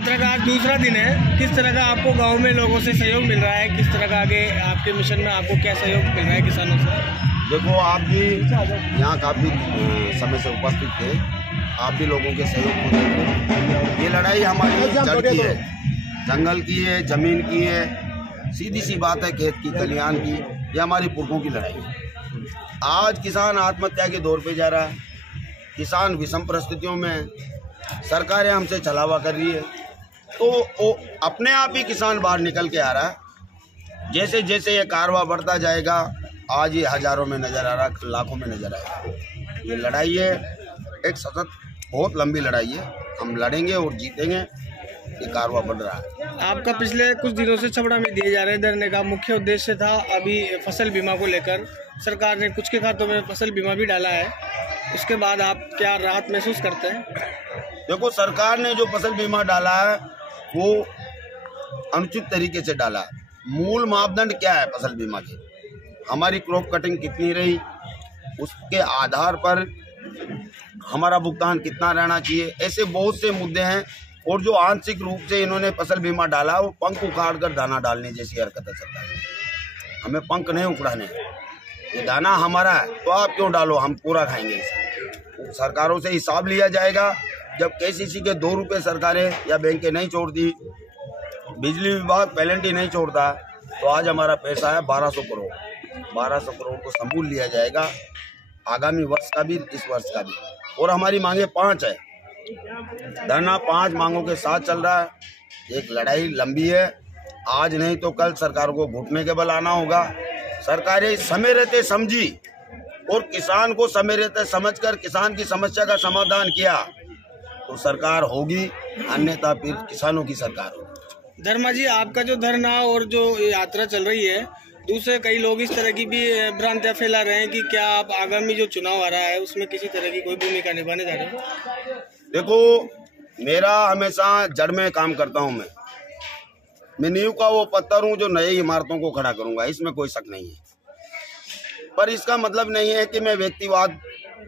यात्रा का आज दूसरा दिन है, किस तरह का आपको गांव में लोगों से सहयोग मिल रहा है? किस तरह का आगे आपके मिशन में आपको क्या सहयोग मिल रहा है किसानों से? देखो, आप भी यहाँ काफ़ी समय से उपस्थित थे, आप भी लोगों के सहयोग को देते। ये लड़ाई हमारी जड़ की है, जंगल की है, जमीन की है, सीधी सी बात है, खेत की, खलिहान की। ये हमारी पुरखों की लड़ाई है। आज किसान आत्महत्या के दौर पे जा रहा है, किसान विषम परिस्थितियों में, सरकारें हमसे छलावा कर रही है, तो वो अपने आप ही किसान बाहर निकल के आ रहा है। जैसे जैसे ये कारवां बढ़ता जाएगा, आज ये हजारों में नजर आ रहा है, लाखों में नजर आएगा। ये लड़ाई है, एक सतत बहुत लंबी लड़ाई है, हम लड़ेंगे और जीतेंगे। ये कारवां बढ़ रहा है। आपका पिछले कुछ दिनों से छबड़ा में दिए जा रहे धरने का मुख्य उद्देश्य था अभी फसल बीमा को लेकर, सरकार ने कुछ के खातों में फसल बीमा भी डाला है, उसके बाद आप क्या राहत महसूस करते हैं? देखो, सरकार ने जो फसल बीमा डाला है वो अनुचित तरीके से डाला है। मूल मापदंड क्या है फसल बीमा के? हमारी क्रॉप कटिंग कितनी रही, उसके आधार पर हमारा भुगतान कितना रहना चाहिए, ऐसे बहुत से मुद्दे हैं। और जो आंशिक रूप से इन्होंने फसल बीमा डाला, वो पंख उखाड़ कर दाना डालने जैसी हरकत है सरकार की। हमें पंख नहीं उखड़ाने, ये दाना हमारा है तो आप क्यों डालो, हम पूरा खाएंगे इसे। सरकारों से हिसाब लिया जाएगा। जब केसीसी के 2 रुपये सरकारें या बैंकें नहीं छोड़ती, बिजली विभाग पेनल्टी नहीं छोड़ता, तो आज हमारा पैसा है 1200 करोड़। 1200 करोड़ को संभाल लिया जाएगा, आगामी वर्ष का भी, इस वर्ष का भी। और हमारी मांगे 5 है, धरना 5 मांगों के साथ चल रहा है। एक लड़ाई लंबी है, आज नहीं तो कल सरकार को घुटने के बल आना होगा। सरकारें समय रहते समझी और किसान को समय रहते समझकर किसान की समस्या का समाधान किया तो सरकार होगी, अन्यथा फिर किसानों की सरकार होगी। धर्मा जी, आपका जो धरना और जो यात्रा चल रही है, दूसरे कई लोग इस तरह की भी भ्रांतियां फैला रहे हैं कि क्या आप आगामी जो चुनाव आ रहा है उसमें किसी तरह की कोई भूमिका निभाने जा रहे हो? देखो, मेरा हमेशा जड़ में काम करता हूं। मैं नींव का वो पत्थर हूं जो नई इमारतों को खड़ा करूंगा, इसमें कोई शक नहीं है। पर इसका मतलब नहीं है कि मैं व्यक्तिवाद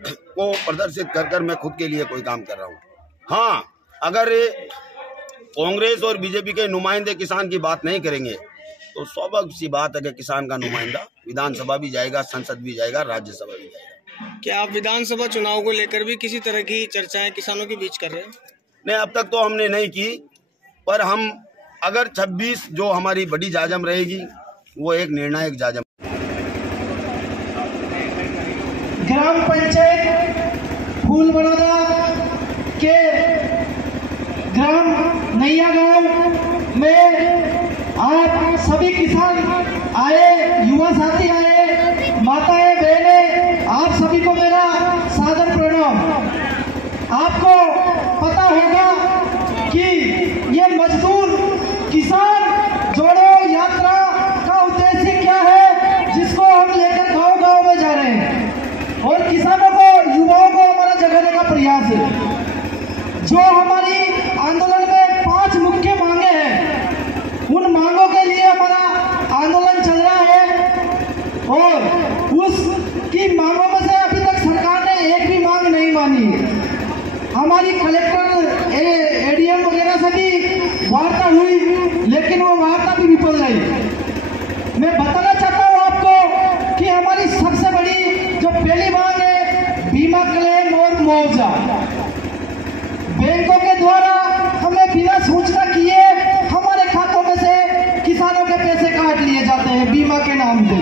को प्रदर्शित कर मैं खुद के लिए कोई काम कर रहा हूं। हाँ, अगर कांग्रेस और बीजेपी के नुमाइंदे किसान की बात नहीं करेंगे तो स्वाभाविक सी बात है कि किसान का नुमाइंदा विधानसभा भी जाएगा, संसद भी जाएगा, राज्यसभा भी जाएगा। क्या आप विधानसभा चुनाव को लेकर भी किसी तरह की चर्चाएं किसानों के बीच कर रहे हैं? नहीं, अब तक तो हमने नहीं की, पर हम अगर 26 जो हमारी बड़ी जाजम रहेगी वो एक निर्णायक जाजम। ग्राम पंचायत फूलबड़ौदा के ग्राम नैया गांव में आप सभी किसान आए, युवा साथी आए, माताएं बहनें, आप सभी को मेरा सादर प्रणाम। आपको पता होगा कि ये मजदूर किसान जोड़ो यात्रा का उद्देश्य क्या है, जिसको हम लेकर गांव-गांव में जा रहे हैं और किसानों को, युवाओं को हमारा जगाने का प्रयास है। जो हमारी आंदोलन में 5 मुख्य मांगे हैं, उन मांगों के लिए हमारा आंदोलन चल रहा है और उसकी मांगों में से अभी तक सरकार ने एक भी मांग नहीं मानी है। हमारी कलेक्टर, एडीएम वगैरह से भी वार्ता हुई, लेकिन वो वार्ता भी विफल रही। मैं बताना चाहता हूँ आपको कि हमारी सबसे बड़ी जो पहली मांग है, बीमा क्लेम और मुआवजा। बैंकों के द्वारा हमें बिना सूचना किए हमारे खातों में से किसानों के पैसे काट लिए जाते हैं बीमा के नाम पे।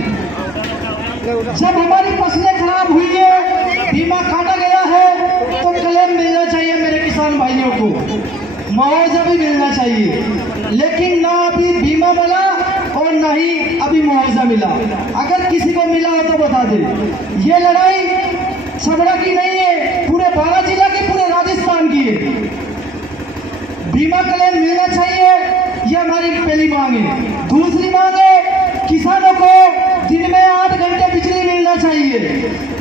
जब हमारी फसलें खराब हुई है, बीमा काटा गया है, तो क्लेम मिलना चाहिए मेरे किसान भाइयों को, मुआवजा भी मिलना चाहिए, लेकिन ना अभी बीमा मिला और ना ही अभी मुआवजा मिला। अगर किसी को मिला हो तो बता दे। ये लड़ाई छबड़ा की नहीं है, पूरे 12 जिला की, पूरे राजस्थान की है। बीमा क्लेम मिलना चाहिए, ये हमारी पहली मांग है। दूसरी मांग है, किसानों को दिन में 8 घंटे बिजली मिलना चाहिए।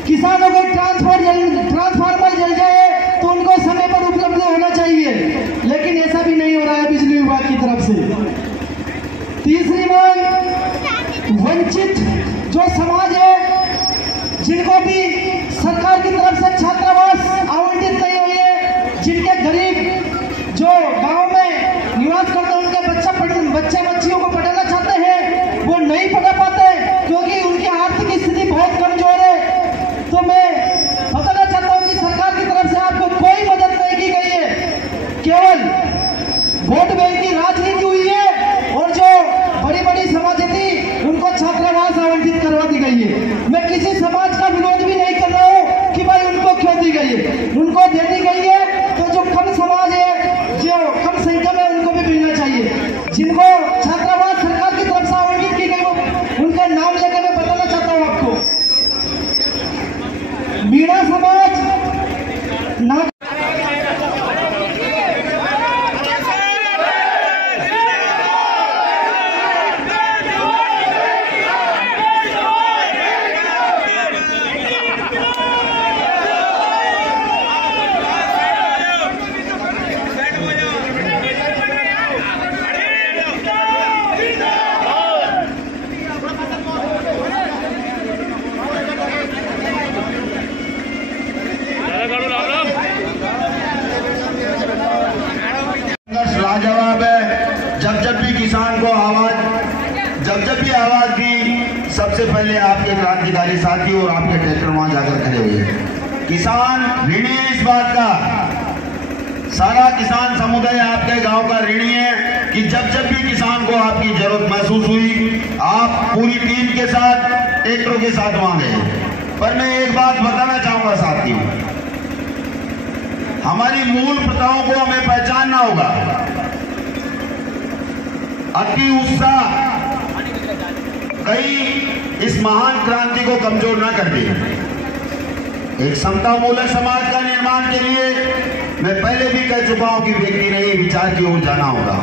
किसानों को ट्रांसफार्मर जल जाए तो उनको समय पर उपलब्ध होना चाहिए, लेकिन ऐसा भी नहीं हो रहा है बिजली विभाग की तरफ से। तीसरी मांग, वंचित जो समाज है, जिनको भी सरकार की तरफ से छात्रावास आवंटित नहीं हुए, जिनके गरीब जो गांव में वोट बैंक की राजनीति हुई है और जो बड़ी बड़ी समाजें थी उनको छात्रावास आवंटित करवा दी गई है। मैं किसी समाज का विरोध भी नहीं कर रहा हूँ कि भाई उनको क्यों दी गई है, उनको दे दी गई है तो जो कम समाज है, जो कम संख्या में, उनको भी मिलना चाहिए। जिनको छात्रावास सरकार की तरफ से आवंटित की गई उनका नाम लेकर मैं बताना चाहता हूँ आपको। मीणा समाज ना लाजवाब है। जब भी किसान को जब भी आवाज दी, सबसे पहले आपके क्रांतिकारी साथी और आपके ट्रैक्टर वहां जाकर खड़े हुए। किसान ऋणी है इस बात का, सारा किसान समुदाय आपके गांव का ऋणी है कि जब भी किसान को आपकी जरूरत महसूस हुई, आप पूरी टीम के साथ, ट्रैक्टरों के साथ वहां गए। पर मैं एक बात बताना चाहूंगा साथियों, हमारी मूल प्रथाओं को हमें पहचानना होगा। अति उत्साह कई इस महान क्रांति को कमजोर न कर दे। एक समता मूलक समाज का निर्माण के लिए मैं पहले भी कह चुका हूं कि व्यक्ति नहीं विचार की ओर जाना होगा।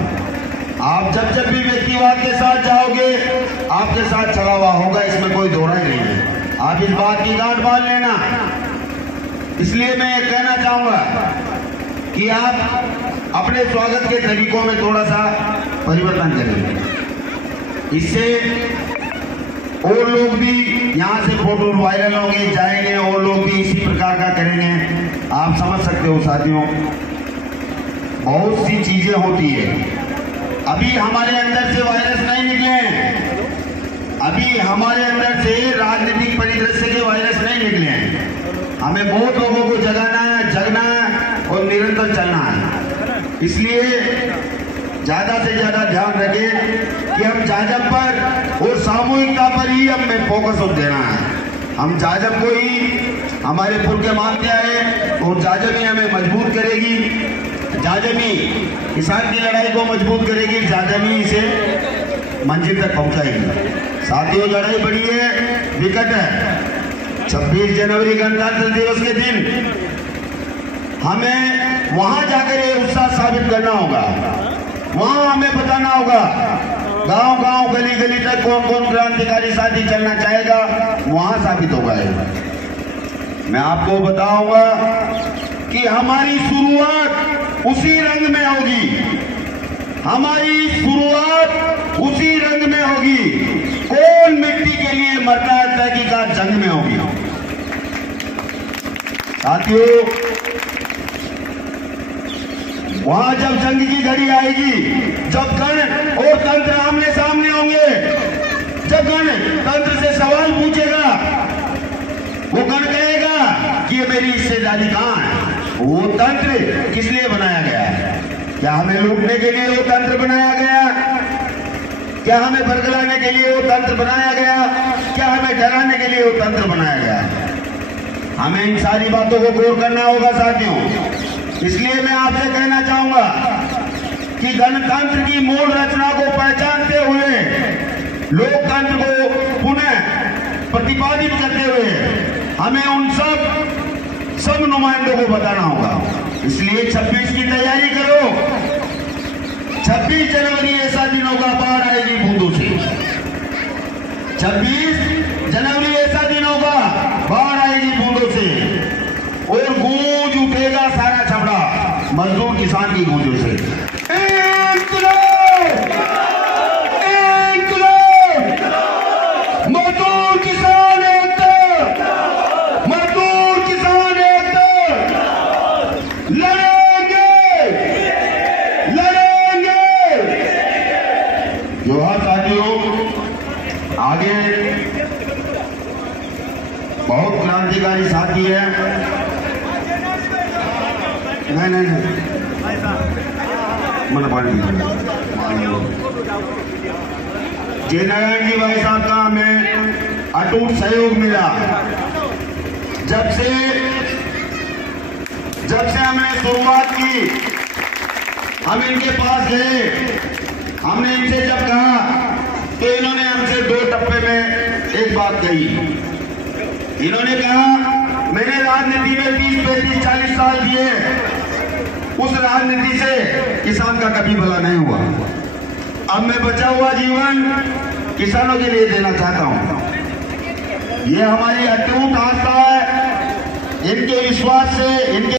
आप जब भी व्यक्तिवाद के साथ जाओगे, आपके साथ चला हुआ होगा, इसमें कोई दो राय नहीं है। आप इस बात की गांठ बांध लेना। इसलिए मैं ये कहना चाहूंगा कि आप अपने स्वागत के तरीकों में थोड़ा सा परिवर्तन करें। इससे और लोग भी यहाँ से फोटो वायरल होंगे, जाएंगे, और लोग भी इसी प्रकार का करेंगे। आप समझ सकते हो साथियों, बहुत सी चीजें होती है। अभी हमारे अंदर से वायरस नहीं निकले हैं, अभी हमारे अंदर से राजनीतिक परिदृश्य के वायरस नहीं निकले हैं। हमें बहुत लोगों को जगाना है, जगना है और निरंतर चलना है। इसलिए ज्यादा से ज्यादा ध्यान रखें कि हम जाजब पर और सामूहिकता पर ही हमें फोकस देना है। हम जाजब को ही हमारे पुरखे मानते आए और जाजब ही हमें मजबूत करेगी, जाजब ही किसान की लड़ाई को मजबूत करेगी, जाजब ही इसे मंजिल तक पहुंचाएगी। साथियों, लड़ाई बड़ी है, विकट है। 26 जनवरी गणतंत्र दिवस के दिन हमें वहां जाकर ये उत्साह साबित करना होगा। वहां हमें बताना होगा, गांव गांव, गली गली तक कौन कौन क्रांतिकारी साथी चलना चाहेगा, वहां साबित होगा। मैं आपको बताऊंगा कि हमारी शुरुआत उसी रंग में होगी, हमारी शुरुआत उसी रंग में होगी। कौन मिट्टी के लिए मरता है, तहकीकात जंग में होगी। साथियों, वहां जब जंग की घड़ी आएगी, जब गण और तंत्र आमने सामने होंगे, जब गण तंत्र से सवाल पूछेगा, वो गण कहेगा कि ये मेरी हिस्सेदारी कहां है। वो तंत्र किस लिए बनाया गया है? क्या हमें लूटने के लिए वो तंत्र बनाया गया? क्या हमें बरगलाने के लिए वो तंत्र बनाया गया? क्या हमें डराने के लिए वो तंत्र बनाया गया? हमें इन सारी बातों को गौर करना होगा साथियों। इसलिए मैं आपसे कहना चाहूंगा कि गणतंत्र की मूल रचना को पहचानते हुए, लोकतंत्र को पुनः प्रतिपादित करते हुए, हमें उन सब नुमाइंदों को बताना होगा। इसलिए 26 की तैयारी करो। 26 जनवरी ऐसा दिन होगा, बाढ़ आएगी बूंदों से। 26 जनवरी ऐसा दिन होगा, बाढ़ आएगी बूंदों से, और गूंज उठेगा सारा छपड़ा मजदूर किसान की गूंजों से। मजदूर किसान एकता, मजदूर किसान एकता, लड़ेंगे लड़ेंगे। जोहार साथियों, आगे बहुत क्रांतिकारी साथी है। नहीं मन पार्टी जय नारायण जी भाई साहब का हमें अटूट सहयोग मिला। जब से हमने शुरुआत की, हम इनके पास गए, हमने इनसे जब कहा तो इन्होंने हमसे 2 टप्पे में एक बात कही। इन्होंने कहा मैंने राजनीति में 30, 35, 40 साल दिए, उस राजनीति से किसान का कभी भला नहीं हुआ। अब मैं बचा हुआ जीवन किसानों के लिए देना चाहता हूं। ये हमारी अटूट आस्था है। इनके विश्वास से, इनके